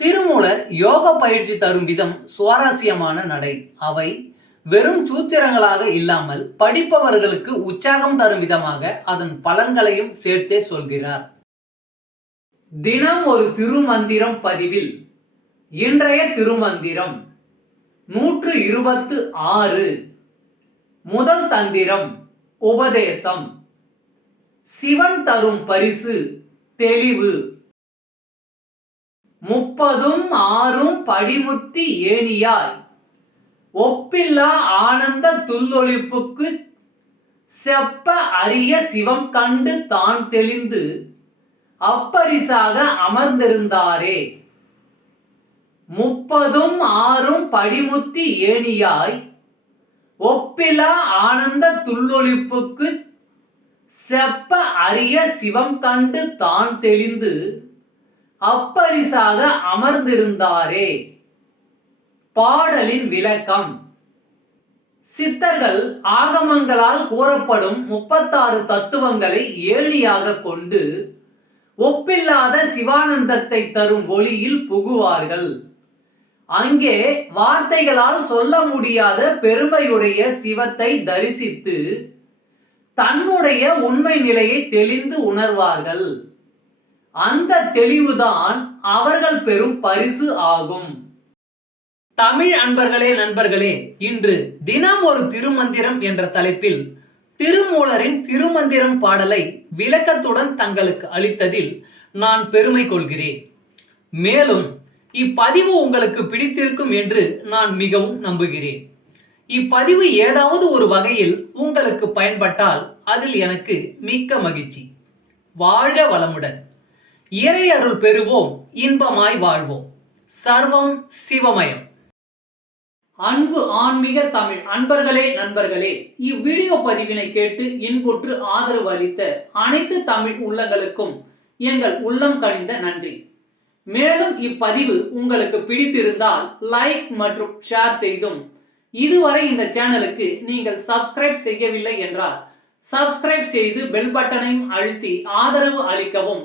திருமூலர் யோக பயிற்சி தரும் விதம் சுவாரஸ்யமான நடை. அவை வெறும் சூத்திரங்களாக இல்லாமல் படிப்பவர்களுக்கு உற்சாகம் தரும் விதமாக அதன் பலன்களையும் சேர்த்தே சொல்கிறார். தினம் ஒரு திருமந்திரம் பதிவில் இன்றைய திருமந்திரம் நூற்று இருபத்து ஆறு. முதல் தந்திரம் உபதேசம். சிவன் தரும் பரிசு தெளிவு. முப்பதும் ஆறும் படிமுத்தி ஏணியாய். ஒப்பில்லா ஆனந்த துள்ளொழிப்புக்கு செப்ப அரிய சிவம் கண்டு தான் தெளிந்து அப்பரிசாக அமர்ந்திருந்தாரே. முப்பதும் ஆறும் படிமுத்தி ஏணியாய். ஒப்பிலா ஆனந்த துள்ளொழிப்புக்கு செப்ப அரிய சிவம் கண்டு தான் தெளிந்து அப்பரிசாக அமர்ந்திருந்தாரே. பாடலின் விளக்கம். சித்தர்கள் ஆகமங்களால் கூறப்படும் முப்பத்தாறு தத்துவங்களை ஏணியாக கொண்டு ஒப்பில்லாத சிவானந்தத்தை தரும் ஒளியில் புகுவார்கள். அங்கே வார்த்தைகளால் சொல்ல முடியாத பெருமையுடைய சிவத்தை தரிசித்து தன்னுடைய உண்மை நிலையை தெளிந்து உணர்வார்கள். அந்த தெளிவுதான் அவர்கள் பெறும் பரிசு ஆகும். தமிழ் அன்பர்களே நண்பர்களே இன்று தினம் ஒரு திருமந்திரம் என்ற தலைப்பில் திருமூலரின் திருமந்திரம் பாடலை விளக்கத்துடன் தங்களுக்கு அளித்ததில் நான் பெருமை கொள்கிறேன். மேலும் இப்பதிவு உங்களுக்கு பிடித்திருக்கும் என்று நான் மிகவும் நம்புகிறேன். இப்பதிவு ஏதாவது ஒரு வகையில் உங்களுக்கு பயன்பட்டால் அதில் எனக்கு மிக்க மகிழ்ச்சி. வாழ்க வளமுடன். இறை அருள் பெறுவோம் இன்பமாய் வாழ்வோம். சர்வம் சிவமயம். அன்பு ஆன்மீக தமிழ் அன்பர்களே நண்பர்களே இவ்வீடியோ பதிவினை கேட்டு இன்புற்று ஆதரவு அளித்த அனைத்து தமிழ் உள்ளங்களுக்கும் எங்கள் உள்ளம் கனிந்த நன்றி. மேலும் இப்பதிவு உங்களுக்கு பிடித்திருந்தால் லைக் மற்றும் ஷேர் செய்தும். இதுவரை இந்த சேனலுக்கு நீங்கள் சப்ஸ்கிரைப் செய்யவில்லை என்றால் சப்ஸ்கிரைப் செய்து பெல் பட்டனையும் அழுத்தி ஆதரவு அளிக்கவும்.